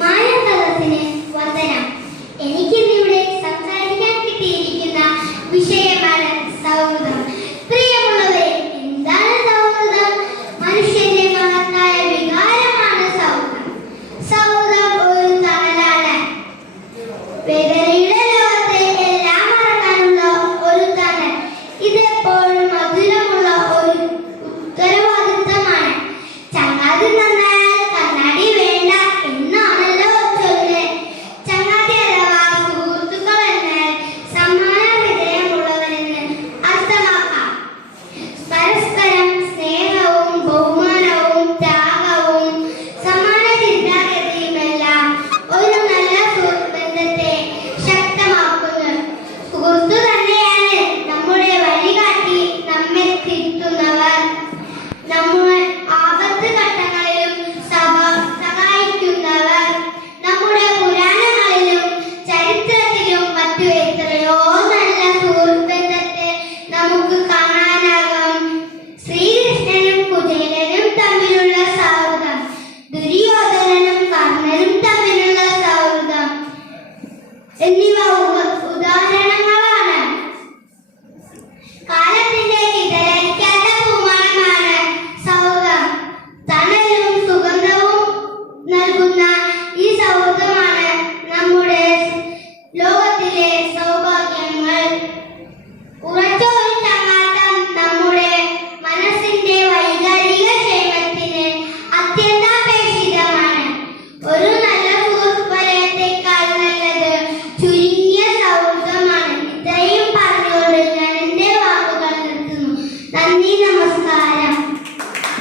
മായാതലത്തിന് വന്ദനം. എനിക്കിന്നിവിടെ സംസാരിക്കാൻ കിട്ടിയിരിക്കുന്ന വിഷയമാണ് സൗഹൃദം. പ്രിയമുള്ളവരെ, എന്താണ് സൗഹൃദം? മനുഷ്യന്റെ മഹത്തായ വികാരമാണ് സൗഹൃദം. സൗഹൃദം ഒരു തണലാണ്. വേദനയുടെ ലോകത്തെ എല്ലാം മറക്കാനുള്ള ഒരു തണൽ. ഇതെപ്പോഴും മധുരമുള്ള ഒരു ഉത്തരവാദിത്തമാണ്. ചങ്ങാതി നന്നായാൽ കണ്ണാടി വേണ്ട എന്നാണല്ലോ ചൊല്ല്. ചങ്ങാതി അഥവാ സുഹൃത്തുക്കൾ എന്നാൽ സമാന ഹൃദയമുള്ളവരെന്ന് അർത്ഥമാക്കാം. പരസ്പരം സ്നേഹവും ബഹുമാനവും ത്യാഗവും സമാന ചിന്താഗതിയുമെല്ലാം ഒരു നല്ല സുഹൃത്ബന്ധത്തെ ശക്തമാക്കുന്നു. സുഹൃത്തു തന്നെയാണ് നമ്മുടെ വഴികാട്ടി, നമ്മെ തിരുത്തുന്നവർ, നമ്മുടെ ആപത്ത് ഘട്ടങ്ങളിലും സഹായിക്കുന്നവർ. നമ്മുടെ പുരാണങ്ങളിലും ചരിത്രത്തിലും മറ്റു എത്രയോ നല്ല സുഹൃത്ബന്ധത്തെ നമുക്ക് കാണാനാകും. ശ്രീകൃഷ്ണനും കുചേലനും തമ്മിലുള്ള സൗഹൃദം, ദുര്യോധനനും കർണനും തമ്മിലുള്ള സൗഹൃദം എന്നിവ ഉദാഹരണങ്ങളാണ്. കാലത്തിന്റെ ചിതലരിക്കാത്ത പൂമണമാണ് സൗഹൃദം. തണലും സുഗന്ധവും നൽകുന്ന ഈ സൗഹൃദമാണ് നമ്മുടെ ലോകത്തിലെ സൗഭാഗ്യങ്ങൾ. ഉറച്ച ഒരു ചങ്ങാത്തം നമ്മുടെ മനസ്സിന്റെ വൈകാരിക ക്ഷേമത്തിന് അത്യന്താപേക്ഷിതമാണ്. ഒരു നല്ല സുഹൃത്ത് വലയത്തെക്കാൾ നല്ലത് ചുരുങ്ങിയ സൗഹൃദമാണ്. ഇത്രയും പറഞ്ഞുകൊണ്ട് ഞാൻ എന്റെ വാക്കുകൾ നിർത്തുന്നു. നന്ദി, നമസ്കാരം.